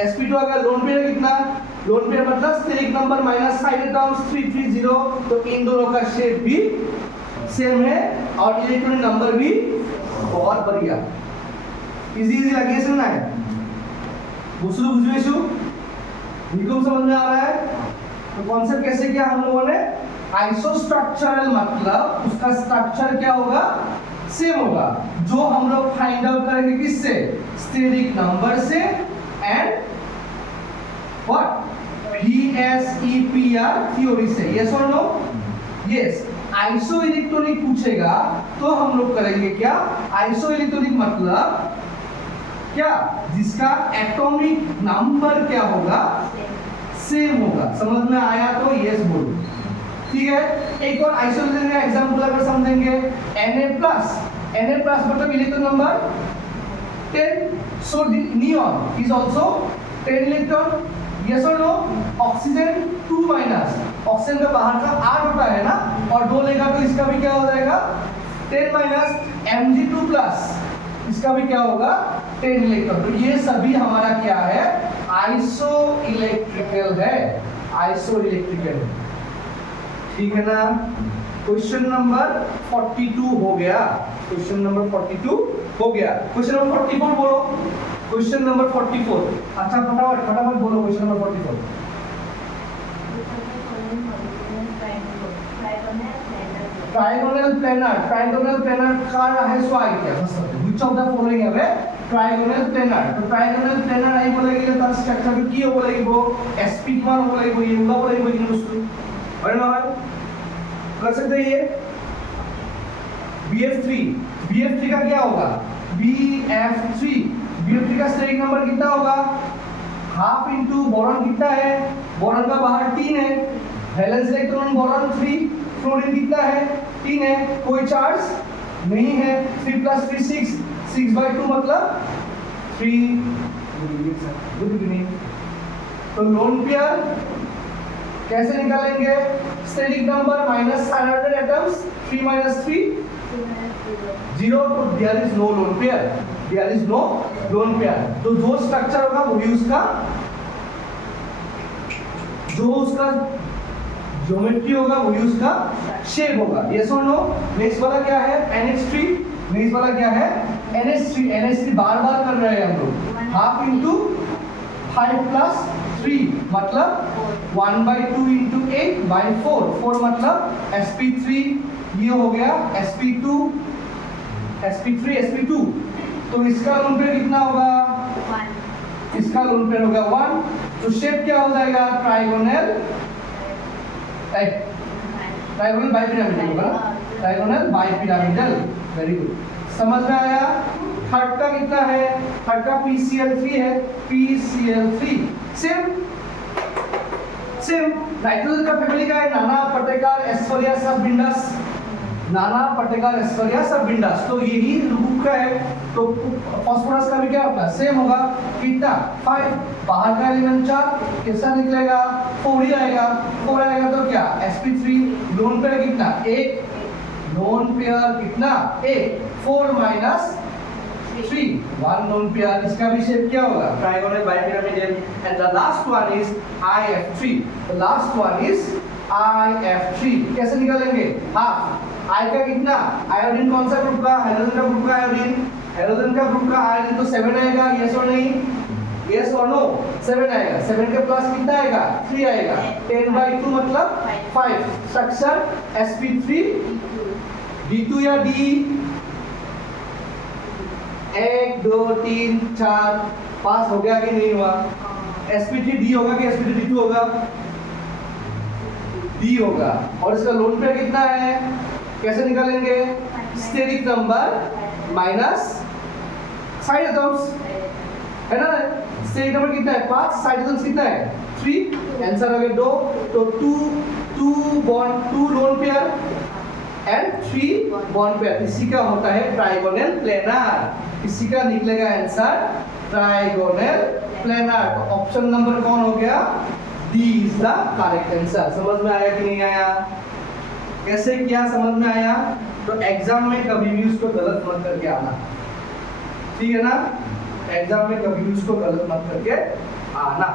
sp2 आ गया। Lone pair कितना, लोन पेयर मतलब steric number minus side terms 330, तो इन दोनों का शेप भी सेम है और इलेक्ट्रॉनिक नंबर भी बहुत बढ़िया। इजी इजी लगे सुनना है, बुसरू बुझवेशु निकुम समझ में आ रहा है। तो कॉन्सेप्ट कैसे किया हम लोगों ने, आइसोस्ट्रक्चरल मतलब उसका स्ट्रक्चर क्या होगा, सेम होगा, जो हम लोग फाइंड आउट करेंगे किससे, स्टेरिक नंबर से एंड व्हाट VSEPR थ्योरी से। यस और नो, यस। आइसो इलेक्ट्रॉनिक पूछेगा तो हम लोग करेंगे क्या, आइसो इलेक्ट्रॉनिक मतलब क्या, जिसका एटॉमिक नंबर क्या होगा, सेम होगा। समझ में आया तो यस बोलो, ठीक है। एक और आइसोलेशन का एग्जांपल अगर समझेंगे, Na+ मतलब electron number 10, so neon is also 10 electron. Yes और नो, ऑक्सीजन 2-, ऑक्सीजन का बाहर का 8 होता है ना, और 2 लेगा तो इसका भी क्या हो जाएगा 10-, Mg2+, इसका भी क्या होगा 10 इलेक्ट्रॉन। तो ये सभी हमारा क्या है, आइसो इलेक्ट्रिकल है, आइसो इलेक्ट्रिकल, ठीक है ना। क्वेश्चन नंबर 42 हो गया, क्वेश्चन नंबर 42 हो गया। क्वेश्चन नंबर 44 बोलो, क्वेश्चन नंबर 44। अच्छा फटाफट बोलो क्वेश्चन नंबर 44। ट्रायगोनल प्लेनर का है सो आई क्या first which of the following है ट्रायगोनल प्लेनर। तो ट्रायगोनल प्लेनर आई बोलेगी तो तार स्ट्रक्चर की हो बोलेगी sp1 बोलेगी, ये होगा बोलेगी इन वस्तु और ना भाई कर सकते हैं। ये BF3 का क्या होगा, BF3 का स्टेरिक नंबर कितना होगा, हाफ इंटू बोरॉन कितना है, बोरॉन का बाहर 3 है, वैलेंस इलेक्ट्रॉन बोरॉन 3, फ्लोरीन कितना है 3 है, कोई चार्ज नहीं है, 3 + 3 6, 6/2 मतलब 3। तो लोन पेयर कैसे निकालेंगे, स्टेरिक नंबर माइनस 500 एटम्स, 3 - 3 0, तो there is no lone pair, तो जो स्ट्रक्चर होगा वही उसका, जो उसका ज्योमेट्री होगा वही उसका शेप होगा। यस और नो। नेक्स्ट वाला क्या है, NH3 बार कर रहे हैं हम लोग, हाफ इंटू 5 + 3 मतलब 1/2 × 8/4, 4 मतलब sp3, ये हो गया sp2, तो इसका लोन पेयर कितना होगा 1, इसका लोन पेयर होगा 1, तो शेप क्या हो जाएगा ट्रायगोनल बाइपिरामिडल होगा, ट्रायगोनल बाइपिरामिडल। वेरी गुड, समझ में आया। थर्ड का कितना है, थर्ड का PCl3 है, PCl3 सेम नाइट्रोजन का फैमिली का है नाना पटेकार एस्फरिया सबबिंडस, तो यही ग्रुप का है। तो फास्फोरस का भी क्या होगा, सेम होगा, कितना 5, बाहर का एलिमेंट 4, कैसा निकलेगा 4 ही आएगा, 4 आएगा तो क्या sp3, लोन पेयर कितना 1, लोन पेयर कितना 1, 4 - 3 1 लोन पेयर, इसका भी शेप क्या होगा trigonal bipyramidal. And the last one is IF3, कैसे निकालेंगे, हाफ आई का कितना, आयोडीन कौन सा ग्रुप का, हाइड्रोजन का ग्रुप का हाइड्रोजन का ग्रुप का आयोडीन, तो 7 आएगा, यस और नहीं, यस और नो, 7 आएगा, 7 के प्लस कितना आएगा 3 आएगा, 10/2 मतलब 5, स्ट्रक्चर sp3 D2 या D, 1 2 3 4 5 हो गया कि नहीं हुआ, sp3 D होगा कि sp3 D2 होगा, D होगा। और इसका लोन पेयर कितना है, कैसे निकालेंगे, steric number minus side atoms है ना, स्टेरिक नंबर कितना है 5, साइड एटम्स कितना है 3, आंसर हो गया 2, तो 2 lone pair and 3 bond pair, इसी का होता है ट्रायगोनल प्लेनर, इसी का निकलेगा आंसर ट्रायगोनल प्लेनर। तो ऑप्शन नंबर कौन हो गया, D is the correct answer. समझ में आया कि नहीं आया, कैसे क्या समझ में आया। तो एग्जाम में कभी भी उसको गलत मत करके आना, ठीक है ना। एग्जाम में कभी भी उसको गलत मत करके आना।